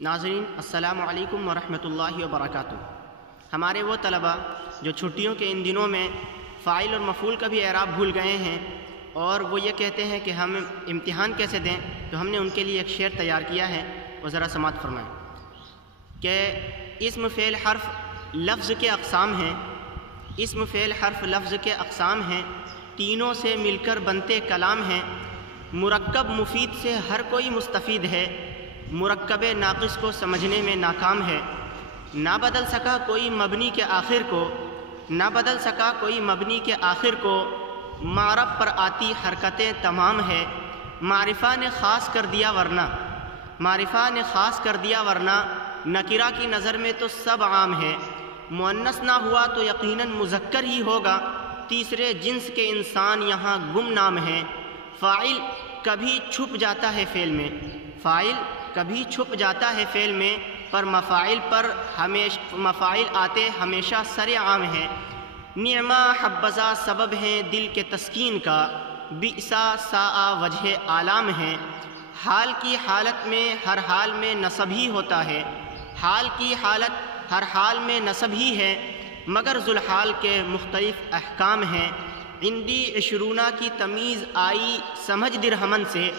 ناظرین السلام علیکم ورحمۃ اللہ وبرکاتہ۔ ہمارے وہ طلباء جو چھٹیوں کے ان دنوں میں فاعل اور مفعول کا بھی اعراب بھول گئے ہیں اور وہ یہ کہتے ہیں کہ ہم امتحان کیسے دیں، تو ہم نے ان کے لیے ایک شعر تیار کیا ہے، وہ ذرا سماعت فرمائیں کہ اسم فعل حرف لفظ کے اقسام ہیں، اسم فعل حرف لفظ کے اقسام ہیں، تینوں سے مل کر بنتے کلام ہیں، مرکب مفید سے ہر کوئی مستفید ہے، مرکب ناقص کو سمجھنے میں ناکام ہے، نہ بدل سکا کوئی مبنی کے آخر کو، نہ بدل سکا کوئی مبنی کے آخر کو، معرب پر آتی حرکتیں تمام ہے، معرفہ نے خاص کر دیا ورنہ، معرفہ نے خاص کر دیا ورنہ، نکرہ کی نظر میں تو سب عام ہے، مؤنث نہ ہوا تو یقیناً مذکر ہی ہوگا، تیسرے جنس کے انسان یہاں گم نام ہیں، فاعل کبھی چھپ جاتا ہے فعل میں، فاعل کبھی چھپ جاتا ہے فعل میں، پر مفاعل آتے ہمیشہ سر عام ہیں، نعمہ حبذا سبب ہیں دل کے تسکین کا، بئسا ساء وجہ آلام ہیں، حال کی حالت میں ہر حال میں نصب ہی ہوتا ہے، حال کی حالت ہر حال میں نصب ہی ہے، مگر ذوالحال کے مختلف احکام ہیں، عندی عشرونہ کی تمیز آئی سمجھ درہمن سے،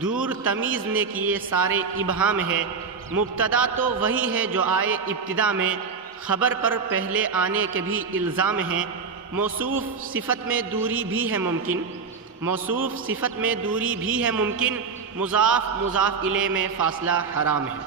دور تمیز نے کیے سارے ابہام ہے، مبتدا تو وہی ہے جو آئے ابتدا میں، خبر پر پہلے آنے کے بھی الزام ہیں، موصوف صفت میں دوری بھی ہے ممکن، موصوف صفت میں دوری بھی ہے ممکن، مضاف مضاف الیہ میں فاصلہ حرام ہے۔